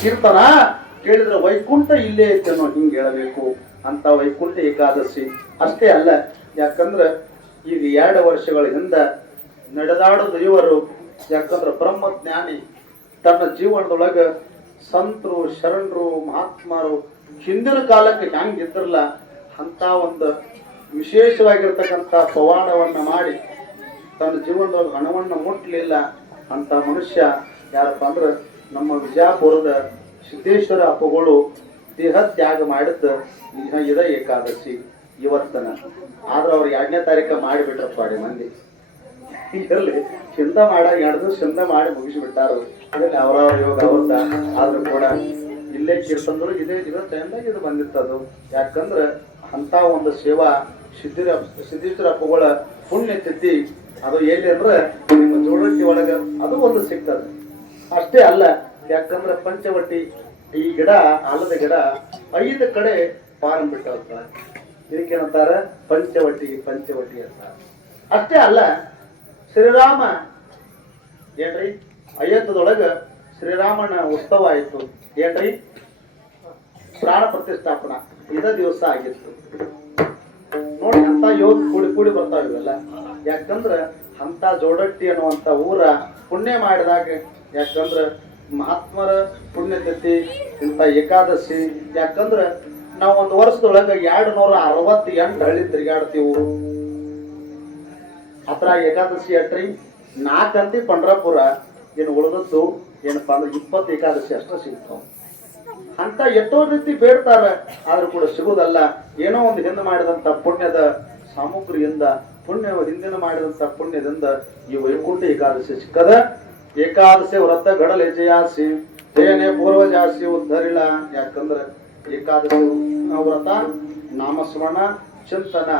ಕೀರ್ತನ ಕೇಳಿದ್ರೆ ವೈಕುಂಠ ಇಲ್ಲೇ ಐತೆನೋ ಹಿಂಗೆ ಹೇಳಬೇಕು. ಅಂತ ವೈಕುಂಠ ಏಕಾದಶಿ. ಅಷ್ಟೇ ಅಲ್ಲ, ಯಾಕಂದ್ರೆ ಈಗ ಎರಡು ವರ್ಷಗಳ ಹಿಂದ ನಡೆದಾಡೋದು ಇವರು ಯಾಕಂದ್ರೆ ಬ್ರಹ್ಮಜ್ಞಾನಿ. ತನ್ನ ಜೀವನದೊಳಗ ಸಂತರು, ಶರಣರು, ಮಹಾತ್ಮರು ಹಿಂದಿನ ಕಾಲಕ್ಕೆ ಹೆಂಗ್ ಇದ್ರಲ್ಲ ಅಂತ ಒಂದು ವಿಶೇಷವಾಗಿರ್ತಕ್ಕಂಥ ಪವಾಡವನ್ನ ಮಾಡಿ ತನ್ನ ಜೀವನದೊಳಗೆ ಹಣವನ್ನು ಮುಟ್ಲಿಲ್ಲ ಅಂತ ಮನುಷ್ಯ ಯಾರಪ್ಪ ಅಂದ್ರೆ ನಮ್ಮ ವಿಜಯಪುರದ ಸಿದ್ದೇಶ್ವರ ಅಪ್ಪಗಳು ದೇಹ ತ್ಯಾಗ ಮಾಡಿದ್ದ ಇದ ಏಕಾದಶಿ ಇವತ್ತನ ಆದ್ರೆ ಅವ್ರು ಎರಡನೇ ತಾರೀಕು ಮಾಡಿಬಿಟ್ರ ಪಾಡಿ ಮಂದಿ. ಇದರಲ್ಲಿ ಚಿಂತ ಮಾಡ, ಎರಡು ಚಿಂತ ಮಾಡಿ ಮುಗಿಸಿಬಿಟ್ಟಾರು. ಅದಕ್ಕೆ ಅವರವ್ರ ಯೋಗ ಅವ್ರದ ಆದ್ರೂ ಕೂಡ ಇಲ್ಲೇ ಕೀರ್ತಂದ್ರು ಇದೇ ಇದೇ ಟೈಮ್ದಾಗ ಇದು ಬಂದಿತ್ತದು. ಯಾಕಂದ್ರೆ ಅಂತ ಒಂದು ಸೇವಾ ಸಿದ್ಧಿರ, ಸಿದ್ದೇಶ್ವರ ಅಪ್ಪಗಳ ಪುಣ್ಯ ತಿದ್ದಿ ಅದು ಎಲ್ಲಿ ಅಂದ್ರೆ ನಿಮ್ಮ ಜೋಡಟ್ಟಿ ಒಳಗ. ಅದು ಒಂದು ಸಿಗ್ತದೆ. ಅಷ್ಟೇ ಅಲ್ಲ, ಯಾಕಂದ್ರೆ ಪಂಚವಟಿ ಈ ಗಿಡ, ಆಲದ ಗಿಡ ಐದು ಕಡೆ ಪಾರಂ ಬಿಟ್ಟಿರ್ತಾರೆ ಇದಕ್ಕೇನಂತಾರ? ಪಂಚವಟಿ ಪಂಚವಟಿ ಅಂತ ಅಷ್ಟೇ ಅಲ್ಲ, ಶ್ರೀರಾಮ, ಏನ್ರಿ? ಅಯೋಧ್ಯದೊಳಗ ಶ್ರೀರಾಮನ ಉತ್ಸವ ಆಯ್ತು. ಏನ್ರಿ? ಪ್ರಾಣ ಪ್ರತಿಷ್ಠಾಪನ. ಇದ ದಿವಸ ಆಗಿತ್ತು. ನೋಡಿ ಅಂತ ಯೋಗ ಕೂಡಿ ಕೂಡಿ ಬರ್ತಾವ ಇವೆಲ್ಲ ಯಾಕಂದ್ರ ಅಂತ ಜೋಡಟ್ಟಿ ಅನ್ನುವಂತ ಊರ ಪುಣ್ಯ ಮಾಡಿದಾಗ ಯಾಕಂದ್ರ ಮಹಾತ್ಮರ ಪುಣ್ಯತಿಥಿ, ಇಂಥ ಏಕಾದಶಿ, ಯಾಕಂದ್ರ ನಾವು ಒಂದು ವರ್ಷದೊಳಗೆ ಎರಡು ನೂರ ಅರವತ್ತೆಂಟು ಹಳ್ಳಿ ತಿರುಗಾಡ್ತೀವಿ. ಹತ್ರ ಏಕಾದಶಿ ಎಟ್ರಿ ನಾಲ್ಕಂತಿ ಪಂಡ್ರಾಪುರ ಏನು ಉಳಿದದ್ದು ಏನಪ್ಪ ಅಂದ್ರೆ ಇಪ್ಪತ್ತು ಏಕಾದಶಿ ಅಷ್ಟ ಸಿಗ್ತಾವ. ಅಂತ ಎಷ್ಟೋ ರೀತಿ ಬೇಡ್ತಾರ, ಆದ್ರೂ ಕೂಡ ಸಿಗುದಲ್ಲ. ಏನೋ ಒಂದು ಹಿಂದೆ ಮಾಡಿದಂತ ಪುಣ್ಯದ ಸಾಮಗ್ರಿಯಿಂದ ಪುಣ್ಯ ಹಿಂದಿನ ಮಾಡಿದಂತ ಪುಣ್ಯದಿಂದ ಈ ವೈಕುಂಠ ಏಕಾದಶಿ ಸಿಕ್ಕದ. ಏಕಾದಶಿ ವ್ರತ ಗಡಲೆ ಜಯಾಸಿ, ಜಯನೆ ಪೂರ್ವಜಾಸಿ ಉದ್ಧರಿಲ್ಲ ಯಾಕಂದ್ರ ಏಕಾದಶಿ ವ್ರತ, ನಾಮಸ್ಮರಣ, ಚಿಂತನ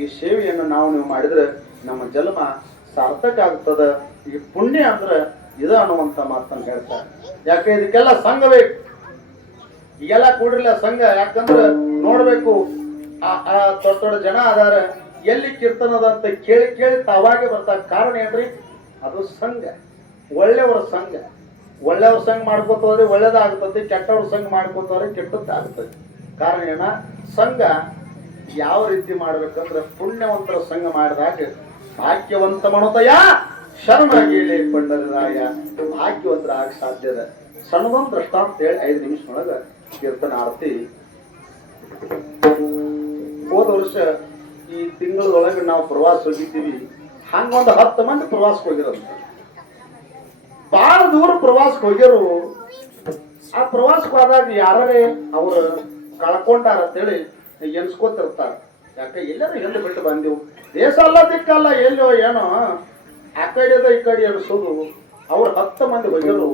ಈ ಸೇವೆಯನ್ನು ನಾವು ನೀವು ಮಾಡಿದ್ರೆ ನಮ್ಮ ಜನ್ಮ ಸಾರ್ಥಕ ಆಗ್ತದ. ಈ ಪುಣ್ಯ ಅಂದ್ರೆ ಇದು ಅನ್ನುವಂತ ಮಾತನ್ನು ಹೇಳ್ತಾರೆ. ಯಾಕೆ ಇದಕ್ಕೆಲ್ಲ ಸಂಘ ಬೇಕು? ಈಗೆಲ್ಲ ಕೂಡಿರ್ಲ ಸಂಘ. ಯಾಕಂದ್ರೆ ನೋಡ್ಬೇಕು, ಆ ದೊಡ್ಡ ದೊಡ್ಡ ಜನ ಅದಾರ. ಎಲ್ಲಿ ಕೀರ್ತನದ ಅಂತ ಕೇಳಿ ಕೇಳಿ ತಾವಾಗೆ ಬರ್ತಾ ಕಾರಣ ಏನ್ರಿ? ಅದು ಸಂಘ. ಒಳ್ಳೆಯವರ ಸಂಘ. ಒಳ್ಳೆಯವ್ರ ಸಂಘ ಮಾಡ್ಕೋತ ಹೋದ್ರೆ ಒಳ್ಳೇದಾಗ್ತದೆ, ಕೆಟ್ಟವ್ರ ಸಂಘ ಮಾಡ್ಕೋತ ಹೋದ್ರೆ ಕೆಟ್ಟದ್ದಾಗ್ತದೆ. ಕಾರಣ ಏನ? ಸಂಘ ಯಾವ ರೀತಿ ಮಾಡ್ಬೇಕಂದ್ರೆ ಪುಣ್ಯವಂತರ ಸಂಘ ಮಾಡಿದಾಗ ಭಾಗ್ಯವಂತ ಮನೋತಯ ಶರಣ ಗೀಳೆ ಪಂಡರಾಯ ಭಾಗ್ಯವಂತರ ಆಗ ಸಾಧ್ಯದ ಸಣ್ಣದೊಂದು ದೃಷ್ಟಾಂತ ಹೇಳಿ ಐದು ನಿಮಿಷದೊಳಗ ಕೀರ್ತನ ಆರತಿ ಹೋದ ವರ್ಷ ಈ ತಿಂಗಳದೊಳಗೆ ನಾವು ಪ್ರವಾಸ ಹೋಗಿದ್ದೀವಿ. ಹಂಗೊಂದು ಹತ್ತು ಮಂದಿ ಪ್ರವಾಸಕ್ಕೆ ಹೋಗಿರೋದು. ಬಹಳ ದೂರ ಪ್ರವಾಸಕ್ಕೆ ಹೋಗ್ಯರು. ಆ ಪ್ರವಾಸಕ್ಕೆ ಹೋದಾಗ ಯಾರೇ ಅವ್ರು ಕಳ್ಕೊಂಡಾರ ಅಂತೇಳಿ ಎನ್ಸ್ಕೋತಿರ್ತಾರ. ಯಾಕೆ ಎಲ್ಲರೂ ಎಲ್ಲಿ ಬಿಟ್ಟು ಬಂದೆವು? ದೇಶ ಅಲ್ಲ ದಿಕ್ಕಲ್ಲ ಎಲ್ಲೋ ಏನೋ. ಆ ಕಡೆದ ಈ ಕಡೆ ಎಣಿಸೋದು ಅವ್ರು ಹತ್ತು ಮಂದಿ ಹೋಗ್ಯರು.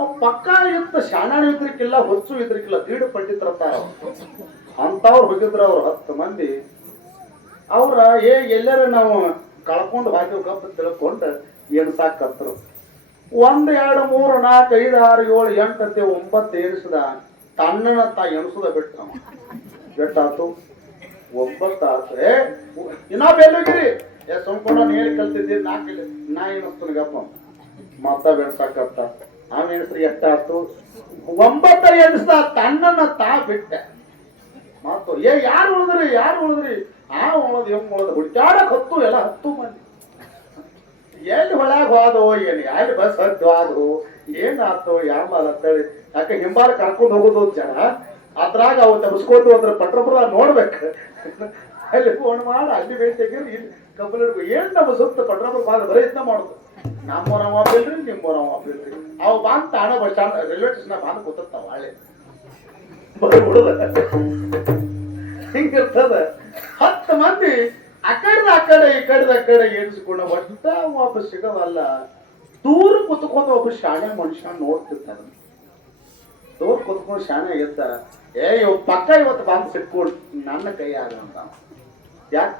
ಅವ್ ಪಕ್ಕ ಇತ್ತ ಶಾಣಾಣ ಇದ್ರಿಕ್ಕಿಲ್ಲ ಹುಚ್ಚು ಇದ್ರಿಕ್ಕಿಲ್ಲ ತೀಡು ಪಂಡಿತರತ್ತಾರ ಅಂತವ್ರು ಹೋಗಿದ್ರ ಅವ್ರು ಹತ್ತು ಮಂದಿ. ಅವ್ರ, ಏ, ಎಲ್ಲರೂ ನಾವು ಕಳ್ಕೊಂಡು ಹಾಕಿವ್ ಕಪ್ಪ ತಿಳ್ಕೊಂಡು ಎಣ್ಸಾಕತ್ರು ಒಂದ್ ಎರಡು ಮೂರು ನಾಲ್ಕು ಐದು ಆರು ಏಳು ಎಂಟು ಹತ್ತು ಒಂಬತ್ತು ಎಣಿಸದ ತನ್ನನ ತಾ ಎಣಿಸದ ಬಿಟ್ಟ ಆತು ಏ ಸಂಪೂರ್ಣ ಎಲ್ಲೋಗಿರಿ ಏ ನಾನು ಹೇಳಿ ಕಲ್ತಿದ್ದೀನಿ ನಾಲ್ಕು ನಾ ಎಣಿಸ್ತಾನೆ ಗಪ್ಪ? ಮತ್ತ ಬೆಳ್ಸಾಕತ್ತ ಆಮೇಲೆ ಎಣಿಸ್ರಿ ಎಷ್ಟಾತು? ಒಂಬತ್ತ ಎಣಿಸ್ದ ತನ್ನನ್ನ ತಾ ಬಿಟ್ಟೆ. ಮತ್ತು, ಏ, ಯಾರು ಉಳಿದ್ರಿ ಯಾರು ಉಳಿದ್ರಿ? ಆ ಉಳದ್ ಹೆಂಗ್ ಉಳದ್ ಹುಡ್ಕ್ಯಾಡಕ್ ಹತ್ತು, ಎಲ್ಲ ಹತ್ತು ಮಂದಿ. ಎಲ್ಲಿ ಒಳಗೆ ಹೋದೋ ಏನು ಎಲ್ಲಿ ಬಸ್ ಹತ್ತು ಆದ್ರು ಏನಾಯ್ತು ಯಾವ ಅಂತೇಳಿ. ಯಾಕೆ ಹಿಂಬಾಲ ಕರ್ಕೊಂಡು ಹೋಗೋದು ಜನ? ಅದ್ರಾಗ ಅವು ತಪ್ಪಿಸ್ಕೊಂಡು ಅಂದ್ರೆ ಪಟ್ರಪುರ ನೋಡ್ಬೇಕು. ಅಲ್ಲಿ ಫೋನ್ ಮಾಡಿ, ಅಲ್ಲಿ ಬೇಟಿಗೆ ಇಲ್ಲಿ ಕಬ್ಬಲ್ ಏನ್ ನಮ್ಮ ಸುತ್ತ ಪಟ್ರಪುರ ಬಾಲ ಬರೀ ಇದನ್ನ ಮಾಡುದು. ನಮ್ಮೂರ ಬಿಲ್ರಿ ನಿಮ್ಮೂರ ಬಿಲ್ರಿ ಅವು ಬಂದ್ ತಾಣ ಬಸ್ ಸ್ಟಾಂಡ್, ರೈಲ್ವೆ ಸ್ಟೇಷನ್ ಬಂದ್ ಕೂತಿರ್ತಾವ ಹಳ್ಳಿ. ಹಿಂಗಿರ್ತದ. ಹತ್ತು ಮಂದಿ ಆ ಕಡೆದ ಆ ಕಡೆ ಈ ಕಡೆದ ಕಡೆ ಒಟ್ಟ ಒಬ್ಬ ಸಿಗವಲ್ಲ. ದೂರ ಕುತ್ಕೊಂಡು ಒಬ್ಬ ಶಾಣೆ ಮನುಷ್ಯ ನೋಡ್ತಿರ್ತಾರ ದೂರ ಕುತ್ಕೊಂಡು ಶಾಣೆ ಆಗಿರ್ತಾರ ಏ ಇವ್ ಪಕ್ಕ ಇವತ್ತು ಬಂದು ಸಿಕ್ಕೊಂಡು ನನ್ನ ಕೈ ಆಗಂತ ಯಾಕ?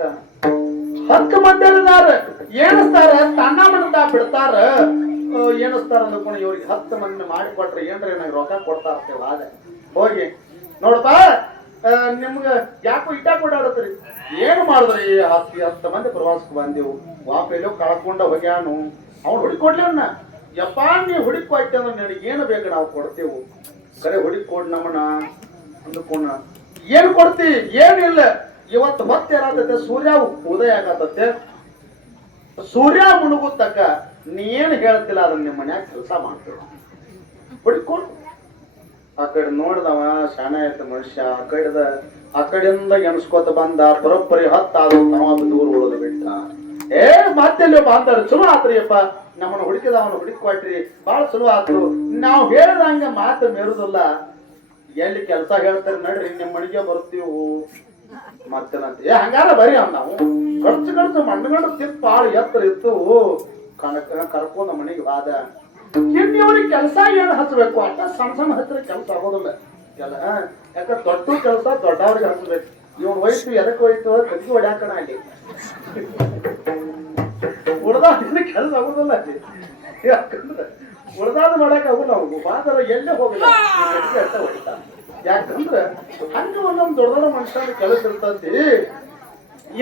ಹತ್ತು ಮಂದಿ ಏನಸ್ತಾರ? ತನ್ನ ಮನದ ಬಿಡ್ತಾರ. ಏನಸ್ತಾರ ಅಂದ್ಕೊಂಡು ಇವ್ರಿಗೆ ಹತ್ತು ಮಂದಿ ಮಾಡಿ ಕೊಟ್ರೆ ಏನ್ರಿ ನಂಗೆ ರೊಕ್ಕ ಕೊಡ್ತಾರ ಹೋಗಿ. ಆ, ನಿಮ್ಗ ಯಾಕೋ ಇಟ್ಟ ಕೊಡಾಡತ್ರಿ ಏನು ಮಾಡಿದ್ರಿ ಆಸ್ತಿ ಹತ್ತು ಮಂದಿ ಪ್ರವಾಸಕ್ಕೆ ಬಂದೆವು. ವಾಪ ಎಲ್ಲೋ ಕಳ್ಕೊಂಡ ಹೋಗ್ಯಾನು. ಅವ್ನು ಹೊಡಿಕೊಡ್ಲಿ ಅವನ್ನ ಯಪ್ಪ, ನೀ ಹುಡುಕ್ ಅಂದ್ರೆ ನಿನಗೆ ಏನು ಬೇಕು ನಾವು ಕೊಡ್ತೇವು. ಕರೆ ಹುಡುಕ್ ಕೊಡ್ ನಮ್ಮನ್ನ. ಅಂದುಕೊಂಡ, ಏನ್ ಕೊಡ್ತಿ? ಏನಿಲ್ಲ. ಇವತ್ತು ಮತ್ತೆ ಏನಾಗತ್ತೆ? ಸೂರ್ಯ ಉದಯ ಆಗತ್ತೆ ಸೂರ್ಯ ಮುಳುಗುತ್ತಕ್ಕ, ನೀ ಏನು ಹೇಳ್ತಿಲ್ಲ, ಅದನ್ನ ನಿಮ್ಮ ಮನ್ಯಾಗ ಕೆಲಸ ಮಾಡ್ತೇವೆ ಹುಡುಕೊಂಡು ಆ ಕಡೆ ನೋಡ್ದವ ಶಾಣ ಐತೆ ಮನುಷ್ಯ, ಆ ಕಡೆದ, ಆ ಕಡೆಯಿಂದ ಎಣಸ್ಕೋತ ಬಂದ ಬರೋಬ್ಬರಿ ಹತ್ತಾದ ದೂರ ಉಳಿದು ಬಿಟ್ಟ. ಏ, ಮತ್ತೆಲ್ಲಿ ಬಾಂಧವ್ರು ಚಲೋ ಆತ್ರಿಯಪ್ಪ. ನಮ್ಮನ್ನ ಹುಡುಕಿದವನ ಅವನು ಹುಡುಕಿಕೊಟ್ರಿ ಬಹಳ ಚಲೋ ಆತು. ನಾವು ಹೇಳ್ದಂಗ ಮಾತು ಮೇರುದಿಲ್ಲ. ಎಲ್ಲಿ ಕೆಲಸ ಹೇಳ್ತಾರೆ ನಡ್ರಿ, ನಿಮ್ಮ ಮನೆಗೆ ಬರ್ತೀವು. ಮತ್ತೇನಂತ ಏ, ಹಂಗಾರ ಬರೀ ಅವ್ ನಾವು. ಖರ್ಚು ಖರ್ಚು ಮಣ್ಣಗಂಡು ತಿಪ್ಪ ಭಾಳ ಎತ್ತರ ಇತ್ತು. ಕಣಕ ಕರ್ಕೊಂಡ ಮನೆಗೆ ಬಾದ ಇನ್ನಿವ್ರಿಗೆ ಕೆಲಸ ಏನು ಹಚ್ಚಬೇಕು ಅಂತ ಸಣ್ಣ ಸಣ್ಣ ಹತ್ತಿರ ಕೆಲಸ ಆಗೋದಿಲ್ಲ. ಎಲ್ಲ, ಯಾಕಂದ್ರೆ ದೊಡ್ಡ ಕೆಲಸ ದೊಡ್ಡವ್ರಿಗೆ ಹಚ್ಚಬೇಕು ಇವ್ರ ಹೋಯ್ತು ಎದಕ್ಕೆ ಹೋಯ್ತು ಕಟ್ಟಿ ಹೊಡ್ಯಾಕಣ ಅಲ್ಲಿ. ಉಳ್ದಾದ ಕೆಲಸ ಆಗೋದಿಲ್ಲ ಅಲ್ಲಿ. ಯಾಕಂದ್ರೆ ಉಳ್ದಾದ ಮಾಡಕ್ ಆಗೋಲ್ಲ ಅವ್ನು ಬಾದರ ಎಲ್ಲೇ ಹೋಗಿಲ್ಲ. ಯಾಕಂದ್ರೆ ಹಂಗ ಒಂದೊಂದು ದೊಡ್ಡ ದೊಡ್ಡ ಮನುಷ್ಯನ ಕೆಲಸ ಇರ್ತತಿ.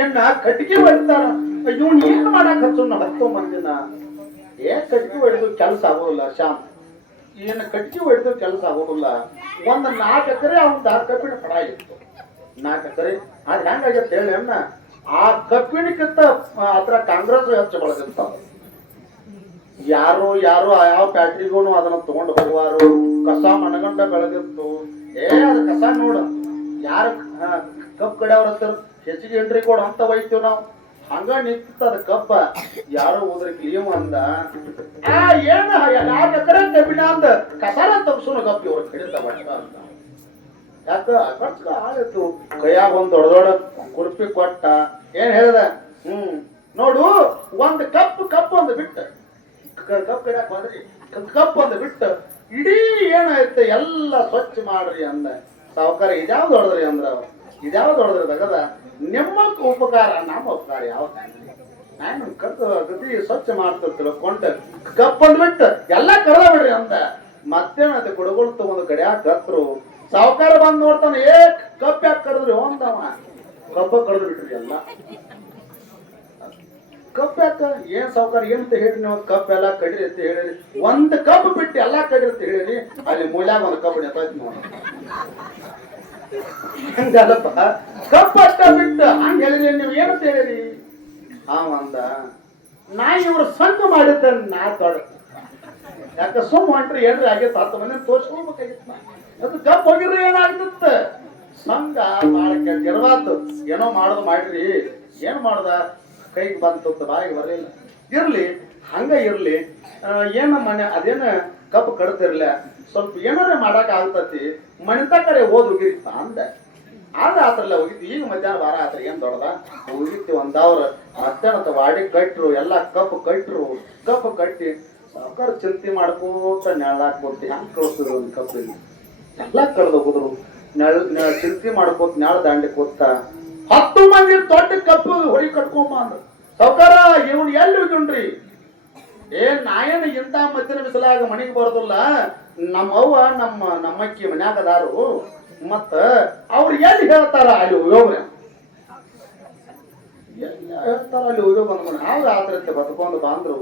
ಎನ್ನ ಕಟ್ಟಿಗೆ ಹೊಡಿತಾರ ಇವನ್ ಏನ್ ಮಾಡಕ್ ಹಚ್ಚು ಹತ್ತೋ ಮಂದಿನ ಏ ಕಟ್ಟಿಗೆ ಹೊಡೆದು ಕೆಲಸ ಆಗೋದಿಲ್ಲ, ಶ್ಯಾಮ್? ಏನು ಕಟ್ಟಿಗೆ ಹೊಡೆದು ಕೆಲಸ ಆಗೋದಿಲ್ಲ. ಒಂದ್ ನಾಲ್ಕು ಎಕರೆ ಅವ್ನ ದಾರ ಕಬ್ಬಿಣ ಪಡ ಇತ್ತು. ನಾಲ್ಕು ಎಕರೆ? ಅದ್ ಹೆಂಗಾಗತ್ತೆ ಹೇಳಿ ಅಣ್ಣ? ಆ ಕಬ್ಬಿಣಕ್ಕಿಂತ ಅದ್ರ ಕಾಂಗ್ರೆಸ್ ಹೆಚ್ಚು ಬಳಗಿರ್ತಾವ ಯಾರು ಯಾರು ಯಾವ ಫ್ಯಾಕ್ಟ್ರಿಗೂ ಅದನ್ನ ತಗೊಂಡು ಹೋಗುವಾರು. ಕಸ ಮಣಗಂಡ ಬೆಳಗಿತ್ತು ಏ, ಅದು ಕಸ ನೋಡ. ಯಾರ ಕಡೆ ಕಡೆಯವ್ರ ಹತ್ತಿರ ಹೆಚ್ಚಿಗೆ ಎಂಟ್ರಿ ಕೊಡ ಅಂತ ಒಯ್ತೀವಿ ನಾವು. ಹಂಗ ನಿಂತ ಅದ ಕಪ್ಪ. ಯಾರೋ ಹೋದ್ರೆ ಕ್ಲೀಮ್ ಅಂದ. ಆ, ಏನ ಎಕರೆ ಕಬ್ಬಿಣ ಅಂದ. ಕಸಾರ ತಪ್ಸುನ ಕಪ್ಪ ಇವ್ರ ಕಡಿತ ಬಟ್ಟ ಅಂತ. ಯಾಕ? ಖರ್ಚು ಆಯ್ತು. ಕೈಯಾಗ ಒಂದ್ ದೊಡ್ಡ ದೊಡ್ಡ ಕುರ್ಪಿ ಕೊಟ್ಟ. ಏನ್ ಹೇಳ್ದ? ಹ್ಮ್. ನೋಡು, ಒಂದ್ ಕಪ್ ಕಪ್ ಒಂದು ಬಿಟ್ಟ. ಕಪ್ ಕಡ್ಯಾಕ್ ಬಂದ್ರಿ. ಕಪ್ ಒಂದು ಬಿಟ್ಟ. ಇಡೀ ಏನಾಯ್ತು? ಎಲ್ಲ ಸ್ವಚ್ಛ ಮಾಡ್ರಿ ಅಂದ. ಸಾವುಕಾರ ಇದ್ಯಾವ್ದು ಹೊಡೆದ್ರಿ ಅಂದ್ರ ಅವ ಇದ್ಯಾವ್ದು ಹೊಡೆದ್ರಿ ತಗದ? ನಿಮ್ಮ ಉಪಕಾರ ನಮ್ಮ ಉಪಕಾರ ಯಾವ ನಾನು ಕದ್ದು ಗತಿ ಸ್ವಚ್ಛ ಮಾಡ್ತಿರ್ತಿಲ್ಲ ಕೊಂಟ ಕಪ್ ಅಂದ್ಬಿಟ್ಟು ಎಲ್ಲ ಕರೆದ ಬಿಡ್ರಿ ಅಂದ. ಮತ್ತೆ ಕುಡಗಳು ತಗೊಂಡು ಕಡ್ಯಾಕ ಕತ್ರು ಸಾವುಕಾರ ಬಂದು ನೋಡ್ತಾನೆ ಏ ಕಪ್ಪ ಯಾಕೆ ಕರೆದ್ರಿ ಅಂದವ ಕಬ್ಬ ಕಳೆದು ಬಿಟ್ರಿ ಎಲ್ಲ. ಕಪ್ ಯಾಕ? ಏನ್ ಸಾವುಕಾರ ಏನಂತ ಹೇಳಿ ನೀವು? ಕಪ್ ಎಲ್ಲ ಕಡಿರಿ ಅಂತ ಹೇಳಿರಿ. ಒಂದ್ ಕಪ್ ಬಿಟ್ಟು ಎಲ್ಲಾ ಕಡಿರಿ ಅಂತ ಹೇಳಿರಿ. ಅಲ್ಲಿ ಮೂಲ್ಯಾಗ ಒಂದ್ ಕಪ್ ನೆತಾಯ್ತು ನೋಡಿ. ಹಂಗಲ್ಲಪ್ಪ ಕಪ್ಪಷ್ಟ ಬಿಟ್ಟು ಹಂಗ ಹೇಳಿದ್ರೆ ನೀವು ಏನು ಹೇಳಿರಿ ಆ ಅಂದ ನಾ ಇವ್ರು ಸಂಘ ಮಾಡಿದ್ದ ನಾ ತೊಡ. ಯಾಕ ಸುಮ್ ಹೊಂಟ್ರಿ ಏನ್ರಿ ಆಗೈತೆ ಹತ್ತು ಮನೆ ತೋರ್ಸ್ಕೊಳ್ಬೇಕಾಗಿತ್ತು ನಾ. ಅದು ಕಪ್ ಹೋಗಿದ್ರೆ ಏನಾಗ್ತಿತ್ತ? ಸಂಘ ಬಾಳ ಕೆಟ್ಟ ಇರ್ಬಾರ್ದು ಏನೋ ಮಾಡೋದು ಮಾಡ್ರಿ. ಏನ್ ಮಾಡ್ದ? ಕೈಗೆ ಬಂತು ಬಾಯಿಗೆ ಬರಲಿಲ್ಲ. ಇರ್ಲಿ ಹಂಗ ಇರ್ಲಿ. ಏನ ಮನೆ ಅದೇನ ಕಪ್ ಕಡ್ತಿರ್ಲ? ಸ್ವಲ್ಪ ಏನಾರ ಮಾಡಕ್ ಆಗ್ತತಿ, ಮಣಿತ ಕಡೆ ಓದ್ ಹೋಗಿರ್ತ ಅಂದ. ಆದ ಆತ್ರಲ್ಲ ಹೋಗಿತ್ತು. ಈಗ ಮಧ್ಯಾಹ್ನ ವಾರ ಆತ್ರ ಏನ್ ದೊಡ್ಡದ? ಹೋಗಿತ್ತು ಒಂದವ್ರ. ಮಧ್ಯಾಹ್ನ ವಾಡಿ ಕಟ್ರು, ಎಲ್ಲ ಕಪ್ ಕಟ್ರು. ಕಪ್ ಕಟ್ಟಿ ಸಾವುಕಾರ ಚಿಂತೆ ಮಾಡ್ಕೋತ ನೆಳ್ದಾಕ್ ಕೊಡ್ತಿ ಹೆಂಗ್ ಕಳಿಸಿದ್ರು ಒಂದು ಕಪ್ಪಿಗೆ ಎಲ್ಲ ಕಳೆದು ಹೋದ್ರು. ನೆಳ್ ನೆಳ ಚಿಂತೆ ಮಾಡ್ಕೋತ ನೆಳ ದಾಂಡಿ ಕೂತ ಹತ್ತು ಮಂದಿ ದೊಡ್ಡ ಕಪ್ಪು ಹೊಡಿ ಕಟ್ಕೊಂಬ ಅಂದ್ರು. ಸಾವುಕಾರ, ಇವನು ಎಲ್ಲಿ ಉಂಡ್ರಿ ಏ ನಾಯನ ಇಂತ ಮಧ್ಯಾಹ್ನ ಬಿಸಿಲಾಗ ಮನೆಗೆ ಬರೋದಿಲ್ಲ. ನಮ್ಮ ಅವ್ವ ನಮ್ಮ ನಮ್ಮಕ್ಕಿ ಮನ್ಯಾಗ ಅದಾರು ಮತ್ತ ಅವ್ರು ಎಲ್ಲಿ ಹೇಳ್ತಾರ ಅಲ್ಲಿ ಹೋಗ್ರಿ ಎಲ್ಲಿ ಹೇಳ್ತಾರ ಅಲ್ಲಿ ಉಯೋಗ ಬಂದ್ ನಾವು ರಾತ್ರಿ ಬದುಕೊಂಡು ಬಂದ್ರು.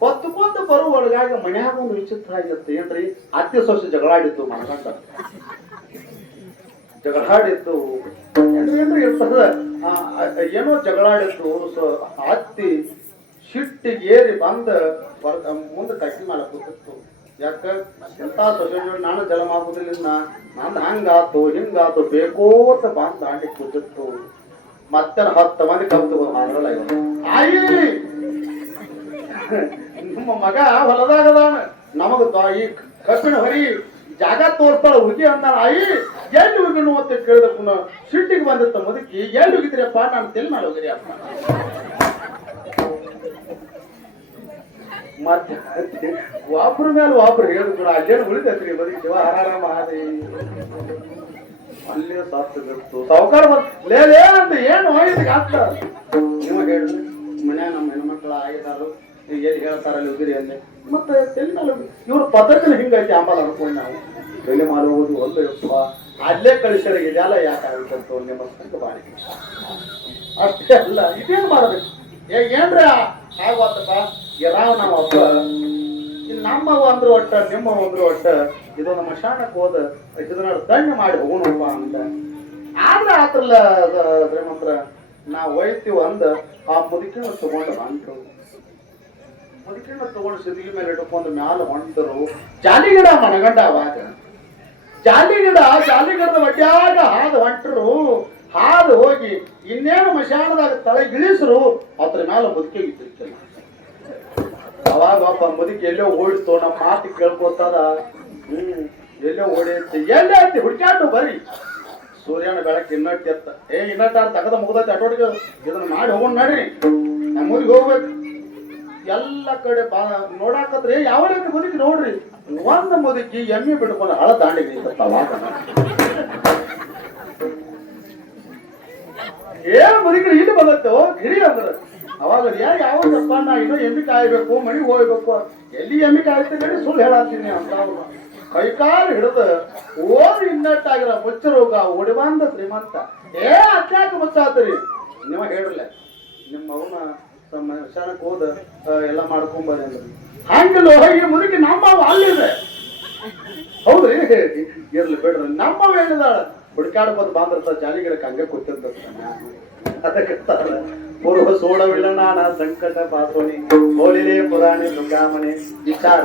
ಬದುಕೊಂಡು ಬರೋ ಒಳಗಾಗ ಮನ್ಯಾಗ ಒಂದು ವಿಚಿತ್ರ ಆಗಿತ್ತು. ಏನ್ರಿ? ಅತ್ತೆ ಸೊಸೆ ಜಗಳಾಡಿತ್ತು ಮನಗಂಡ. ಜಗಳಾಡಿತ್ತು ಏನ್ರಿ ಇರ್ತದ? ಏನೋ ಜಗಳಾಡಿತ್ತು ಅತ್ತಿ ಶಿಟ್ಟಿಗೆ ಏರಿ ಬಂದ ಮುಂದೆ ಕಟ್ಟಿ ಮೇಲೆ ಕೂತಿತ್ತು. ಯಾಕ? ಎಂತ ನೋಡಿ ನಾನು ಜಲಮಾಗುದಿಲ್ಲ ಆಗುದಿಲ್ಲ ನಂದು ಹಂಗಾತು, ಹಿಂಗಾತು ಬೇಕೋತ ಬಾಂಧ ದಾಂಡಿ ಕೂತಿತ್ತು. ಮತ್ತೆ ಹತ್ತು ಮಂದಿ ಕಲ್ತು ಮಾಡ್ರಲ್ಲ ತಾಯಿ ನಿಮ್ಮ ಮಗ ಹೊಲದಾಗದಾನ ನಮಗ ತಾಯಿ ಕಬ್ಬಿಣ ಹೊರಿ ಜಾಗ ತೋರ್ತಾಳ ಹುಡುಗಿ ಅಂತ ಆಯಿ, ಎಲ್ಲಿ ಅಂತ ಕೇಳಿದ ಪುನಃ ಸಿಟ್ಟಿಗೆ ಬಂದಿತ್ತ ಮುದುಕಿ, ಎಲ್ಲಿ ಹೋಗಿದ್ರಿಯಪ್ಪ? ನಾನು ತೆಲ್ ಮಾಡಿ ಹೋಗಿರಿ ಅಪ್ಪ. ಮತ್ತೆ ಒಬ್ರ ಮೇಲೆ ಒಬ್ರು ಹೇಳಿದ್ರು ಅಲ್ಲೇನು ಉಳಿತೈತ್ರಿ ಬರೀ ಶಿವ ಹರಾರ ಮಹಾದೇವಿ ಅಲ್ಲೇ ಬಿಡ್ತು ಸಾವುಕಾರ ಲೇ ಲೇ ಅಂತ ಏನು ಹೋಗಿದ್ದಕ್ಕೆ ಆಗ್ತ ನೀವು ಹೇಳಿದ್ರಿ ಮನ್ಯಾಗ ನಮ್ಮ ಹೆಣ್ಮಕ್ಳು ಆಗಿದಾರು ಈಗ ಏನು ಹೇಳ್ತಾರ ಅಲ್ಲಿ ಹೋಗಿರಿ ಅಂದೆ. ಮತ್ತೆ ತಲೆ ಮೇಲೆ ಇವ್ರ ಪದ್ಧತಿನ ಹಿಂಗೈತಿ ಆಂಬಲ್ ಅನ್ಕೊಂಡು ನಾವು. ಬೆಲೆ ಮಾಡುವುದು ಒಂದು ಯಪ್ಪ. ಅಲ್ಲೇ ಕಳಿಸ್ಯಾರ ಇದೆಲ್ಲ ಯಾಕೆ ಆಗುತ್ತಂತ ನಿಮ್ಮ ಸಂಘ ಬಾರಿ ಅಷ್ಟೇ ಅಲ್ಲ ಇದೇನು ಮಾಡಬೇಕು? ಏನ್ರ ಆಗ್ವತ್ತಪ್ಪ ಇರಾವ್ ನಾವು ಒಬ್ಬ ಇಲ್ಲಿ ಅಂದ್ರು ಒಟ್ಟ ನಿಮ್ಮ ಅಂದ್ರು ಒಟ್ಟ ನಮ್ಮ ಶಾಣಕ್ಕೆ ಹೋದ ಇದನ್ನ ದಂಡ ಮಾಡಿ ಹೋಗೋಣಪ್ಪ ಅಂತ. ಆದ್ರೆ ಆತ್ರಲ್ಲ ಶ್ರೀಮಂತ್ರ ನಾವು ಒಯ್ತೀವಿ ಅಂದ, ಆ ಮುದುಕಿನ ತಗೊಂಡು ಹೊಂಟ್ರು ಮುದುಕಿನ ತಗೊಂಡು ಸಿದ್ಧಿ ಮೇಲೆ ಇಟ್ಕೊಂಡು ಮ್ಯಾಲ ಹೊಂಟರು. ಜಾಲಿಗಿಡ ಮನಗಂಡ ಅವಾಗ. ಜಾಲಿಗಿಡ, ಜಾಲಿಗಿಡದ ಜಾಲಿ ಗಿಡದ ಒಡ್ಯಾಗ ಹಾದು ಹೊಂಟರು. ಹಾದು ಹೋಗಿ ಇನ್ನೇನು ಮಶಾಣದಾಗ ತಲೆ ಗಿಳಿಸ್ರು ಅದ್ರ ಮ್ಯಾಲ ಮುದುಕಿ ಇದ್ದಿರ್ತಿಲ್ಲ ಅವಾಗ ಒಬ್ಬ ಮುದುಕಿ ಎಲ್ಲೋ ಓಡಿತು ನಮ್ಮ ಮಾತು ಕೇಳ್ಕೊತದ ಹ್ಮ್, ಎಲ್ಲೋ ಓಡಿತ್ತು ಎಲ್ಲೇ ಐತಿ ಹುಡ್ಕ್ಯಾಟು ಬರ್ರಿ ಸೂರ್ಯನ ಬೆಳಕು ಇನ್ನಟ್ಟು ಎತ್ತ ಏ ಇನ್ನಟ್ಟ ತಗದ ಮುಗ್ದೈತೆ ಇದನ್ನ ಮಾಡಿ ಹೋಗೋಣ ನಡ್ರಿ ನಮ್ಮ ಊರಿಗೆ ಹೋಗ್ಬೇಕು. ಎಲ್ಲ ಕಡೆ ಬಾ, ನೋಡಾಕತ್ರಿ ಯಾವ ರೀತಿ ಮುದುಕಿ ನೋಡ್ರಿ. ಒಂದ್ ಮುದುಕಿ ಎಮ್ಮೆ ಬಿಟ್ಕೊಂಡು ಹಳ ದಾಂಡಿ ಏ, ಮುದುಕಿ, ಇಲ್ಲಿ ಬಂದತ್ತೋ ಗಿರಿ ಅಂದ್ರ. ಅವಾಗ ಯಾರು ಯಾವತ್ತಪ್ಪ ನಾ ಇನ್ನೂ ಎಮ್ಮಿ ಕಾಯ್ಬೇಕು ಮಣಿ ಹೋಗ್ಬೇಕು. ಎಲ್ಲಿ ಎಮ್ಮಿ ಕಾಯ್ತೀನಿ ಸುಳ್ಳು ಹೇಳತ್ತೀನಿ ಅಂತ ಕೈಕಾಲು ಹಿಡಿದು ಓದ್ ಇನ್ನಟ್ಟಾಗಿರ ಮುಚ್ಚ ರೋಗ ಓಡಿ ಬಂದ ಶ್ರೀಮಂತ. ಏ ಅತ್ಯಾಕ ಮುಚ್ಚಾತ್ರಿ? ನೀವ ಹೇಳ್ರಲ್ಲ, ನಿಮ್ಮ ಅವನ ತಮ್ಮ ಶಾಣಕ್ಕೆ ಹೋದ ಎಲ್ಲ ಮಾಡ್ಕೊಂಬರಿ ಅಂದ್ರಿ. ಹಂಗಲ್ಲ ಹೋಗಿ ಮುದುಕಿ ನಮ್ಮ ಅಲ್ಲಿದೆ. ಹೌದ್ರಿ? ಇರ್ಲಿ ಬಿಡ್ರಿ. ನಮ್ಮ ಹೇಳಿದಾಳ ಹುಡುಕಾಡ್ಬೋದು ಬಾಂದಿರ್ತಾರ ಜಾಲಿ ಗಿಡಕ್ಕೆ ಹಂಗೆ ಕೂತಿರ್ತಾರ. ಅದಕ್ಕೆ ಪೂರ್ವ ನಾನ ಸಂಕಟ ಪಾಸೋನಿ ಹೋಲಿಲೆ ಪುರಾಣಿ ದುರ್ಗಾಮನೆ ವಿಚಾರ,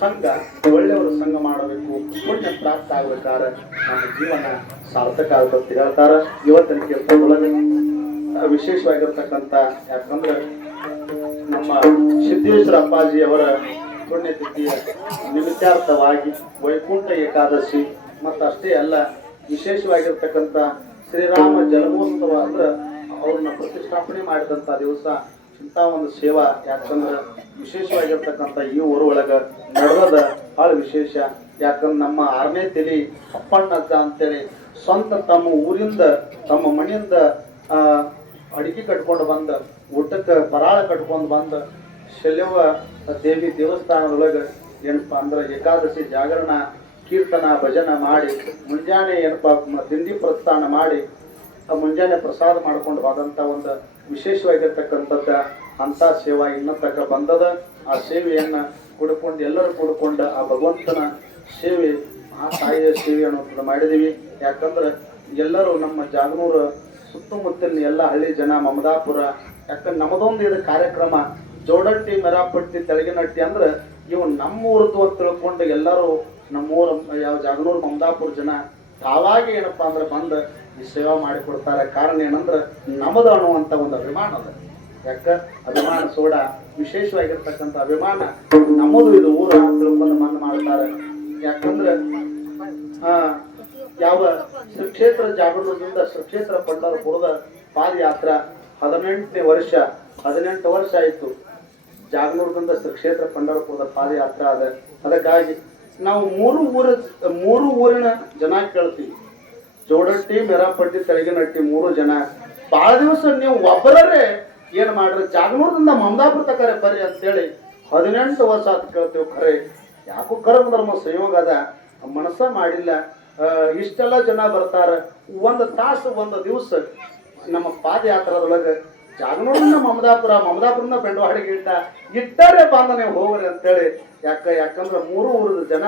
ಸಂಘ, ಒಳ್ಳೆಯವರು ಸಂಘ ಮಾಡಬೇಕು, ಪುಣ್ಯ ಪ್ರಾಪ್ತ ಆಗ್ಬೇಕಾದ್ರೆ ನಮ್ಮ ಜೀವನ ಸಾರ್ಥಕ ಆಗುತ್ತೆ ಹೇಳ್ತಾರ. ಇವತ್ತಿನ ಕೇಳ್ಕೊಳ್ಳೋದು ವಿಶೇಷವಾಗಿರ್ತಕ್ಕಂಥ ಯಾಕಂದ್ರೆ ನಮ್ಮ ಸಿದ್ದೇಶ್ವರ ಅಪ್ಪಾಜಿ ಅವರ ಪುಣ್ಯತಿಥಿಯ ನಿಮಿತ್ತಾರ್ಥವಾಗಿ ವೈಕುಂಠ ಏಕಾದಶಿ ಮತ್ತು ಅಷ್ಟೇ ಅಲ್ಲ ವಿಶೇಷವಾಗಿರ್ತಕ್ಕಂಥ ಶ್ರೀರಾಮ ಜನ್ಮೋತ್ಸವ ಅಂದ್ರೆ ಅವ್ರನ್ನ ಪ್ರತಿಷ್ಠಾಪನೆ ಮಾಡಿದಂಥ ದಿವಸ ಇಂಥ ಒಂದು ಸೇವಾ ಯಾಕಂದ್ರೆ ವಿಶೇಷವಾಗಿರ್ತಕ್ಕಂಥ ಈ ಊರೊಳಗೆ ನಡೆದ ಬಹಳ ವಿಶೇಷ. ಯಾಕಂದ್ರೆ ನಮ್ಮ ಆರನೇ ತೆಲಿ ಅಪ್ಪಣ್ಣಜ್ಜ ಅಂತೇಳಿ ಸ್ವಂತ ತಮ್ಮ ಊರಿಂದ, ತಮ್ಮ ಮನೆಯಿಂದ ಅಡಿಕೆ ಕಟ್ಕೊಂಡು ಬಂದ, ಊಟಕ್ಕೆ ಪರಾಳ ಕಟ್ಕೊಂಡು ಬಂದ ಶಲ್ಯವ ದೇವಿ ದೇವಸ್ಥಾನದೊಳಗೆ ಏನಪ್ಪ ಅಂದ್ರೆ ಏಕಾದಶಿ ಜಾಗರಣ, ಕೀರ್ತನ, ಭಜನ ಮಾಡಿ, ಮುಂಜಾನೆ ಏನಪ್ಪ ತಿಂಡಿ ಪ್ರಸ್ಥಾನ ಮಾಡಿ ಮುಂಜಾನೆ ಪ್ರಸಾದ ಮಾಡ್ಕೊಂಡು ಹೋದಂಥ ಒಂದು ವಿಶೇಷವಾಗಿರ್ತಕ್ಕಂಥದ್ದ ಅಂಥ ಸೇವಾ ಇನ್ನ ತಕ್ಕ ಬಂದದ. ಆ ಸೇವೆಯನ್ನ ಕುಡ್ಕೊಂಡು ಎಲ್ಲರೂ ಕುಡ್ಕೊಂಡು ಆ ಭಗವಂತನ ಸೇವೆ, ಆ ತಾಯಿಯ ಸೇವೆ ಅನ್ನೋದನ್ನ ಮಾಡಿದೀವಿ ಯಾಕಂದ್ರೆ ಎಲ್ಲರೂ ನಮ್ಮ ಜಾಗನೂರು ಸುತ್ತಮುತ್ತಲಿನ ಎಲ್ಲ ಹಳ್ಳಿ ಜನ, ಮಮದಾಪುರ, ಯಾಕಂದ್ರೆ ನಮ್ಮದೊಂದು ಇದು ಕಾರ್ಯಕ್ರಮ ಜೋಡಟ್ಟಿ ಮೆರಾಪಟ್ಟಿ, ತೆಳಗಿನಟ್ಟಿ ಅಂದ್ರೆ ಇವು ನಮ್ಮ ಊರದ್ದು ಅಂತ ತಿಳ್ಕೊಂಡು ಎಲ್ಲರೂ ನಮ್ಮೂರ, ಯಾವ ಜಾಗನೂರು, ಮಮದಾಪುರ ಜನ ತಾವಾಗಿ ಏನಪ್ಪಾ ಅಂದ್ರೆ ಬಂದು ಈ ಸೇವಾ ಮಾಡಿಕೊಡ್ತಾರೆ ಕಾರಣ ಏನಂದ್ರೆ ನಮ್ಮದು ಅನ್ನುವಂಥ ಒಂದು ಅಭಿಮಾನ ಅದ. ಯಾಕ? ಅಭಿಮಾನ ಸೋಡ ವಿಶೇಷವಾಗಿರ್ತಕ್ಕಂಥ ಅಭಿಮಾನ ನಮ್ಮದು ಇದು ಊರ ತಿಳ್ಕೊಂಡು ಮಣ್ಣು ಮಾಡ್ತಾರೆ. ಯಾಕಂದ್ರೆ ಯಾವ ಸುಕ್ಷೇತ್ರ ಜಾಗರಣದಿಂದ ಶ್ರೀಕ್ಷೇತ್ರ ಪಂಡರಪುರದ ಪಾದಯಾತ್ರ ಹದಿನೆಂಟನೇ ವರ್ಷ, ಹದಿನೆಂಟು ವರ್ಷ ಆಯಿತು. ಜಾಗನೂರದಿಂದ ಶ್ರೀಕ್ಷೇತ್ರ ಪಂಡರಪುರದ ಪಾದಯಾತ್ರ ಅದ ಅದಕ್ಕಾಗಿ ನಾವು ಮೂರು ಊರ, ಮೂರು ಊರಿನ ಜನ ಕೇಳ್ತೀವಿ. ಜೋಡಟ್ಟಿ, ಮೆರಾಪಟ್ಟಿ ತೆಳಗಿನಟ್ಟಿ ಮೂರು ಜನ. ಬಹಳ ದಿವಸ ನೀವು ಒಬ್ಬರೇ ಏನ್ ಮಾಡ್ರಿ? ಜಾಗನೂರದಿಂದ ಮಮದಾಪುರ ತಕರೆ ಬರ್ರಿ ಅಂತೇಳಿ ಹದಿನೆಂಟು ವರ್ಷ ಆತು ಕೇಳ್ತೇವೆ ಖರೆ ಯಾಕೋ ಕರ್ಮ ಧರ್ಮ ಸಂಯೋಗ ಅದ. ಮನಸ್ಸ ಮಾಡಿಲ್ಲ. ಇಷ್ಟೆಲ್ಲ ಜನ ಬರ್ತಾರ. ಒಂದು ತಾಸು, ಒಂದು ದಿವಸ ನಮ್ಮ ಪಾದಯಾತ್ರದೊಳಗೆ ಜಾಗನೂರಿನ ಮಮದಾಪುರ ಮಮದಾಪುರನ ಬೆಂಡವಾಡಿಗೆ ಇಟ್ಟ ಇಟ್ಟರೆ ಬಂದ ನೀವು ಹೋಗ್ರಿ ಅಂತೇಳಿ. ಯಾಕ, ಯಾಕಂದ್ರೆ ಮೂರು ಊರದ ಜನ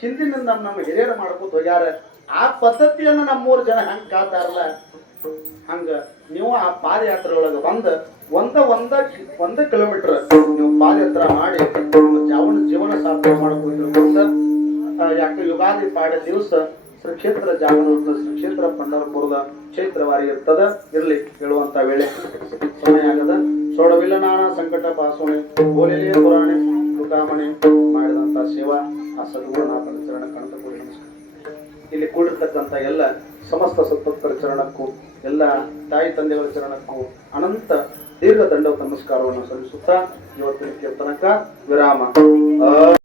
ಹಿಂದಿನಿಂದ ನಮ್ಮ ಹಿರಿಯರು ಮಾಡ್ಕೊತ ಹೋಗ್ಯಾರ. ಆ ಪದ್ಧತಿಯನ್ನು ನಮ್ಮೂರು ಜನ ಹೆಂಗ್ ಕಾತಾರಲ್ಲ ಹಂಗ ನೀವು ಆ ಪಾದಯಾತ್ರೆ ಒಳಗೆ ಬಂದ ಒಂದ ಒಂದ ಒಂದ ಕಿಲೋಮೀಟರ್ ನೀವು ಪಾದಯಾತ್ರೆ ಮಾಡಿ ಅವನ ಜೀವನ ಸಾಧನೆ ಮಾಡಬಹುದು ಯಾಕೆ ಯುಗಾದಿ ಪಾಡ ದಿವಸ ಶ್ರೀಕ್ಷೇತ್ರ ಜಾಗರೂಕ ಶ್ರೀಕ್ಷೇತ್ರ ಪಂಡರಪುರದ ಕ್ಷೇತ್ರವಾರಿ ಇರ್ತದ. ಇರ್ಲಿ, ಹೇಳುವಂತ ವೇಳೆ. ಸಮಯ ಆಗದ. ಸೋಡವಿಲ್ಲ ನಾನ ಸಂಕಟ ಪಾಸೋಣೆ ಪುರಾಣೆ ಮಾಡಿದಂತ ಸೇವಾ ಆ ಸದ್ಗುರುನಾಥನ ಚರಣ ಕಣತ ಇಲ್ಲಿ ಕೂಡಿರ್ತಕ್ಕಂಥ ಎಲ್ಲ ಸಮಸ್ತ ಸತ್ಪತ್ತರ ಚರಣಕ್ಕೂ, ಎಲ್ಲ ತಾಯಿ ತಂದೆಗಳ ಚರಣಕ್ಕೂ ಅನಂತ ದೀರ್ಘ ದಂಡವ ನಮಸ್ಕಾರವನ್ನು ಸಲ್ಲಿಸುತ್ತಾ ಇವತ್ತಿನ ತನಕ ವಿರಾಮ.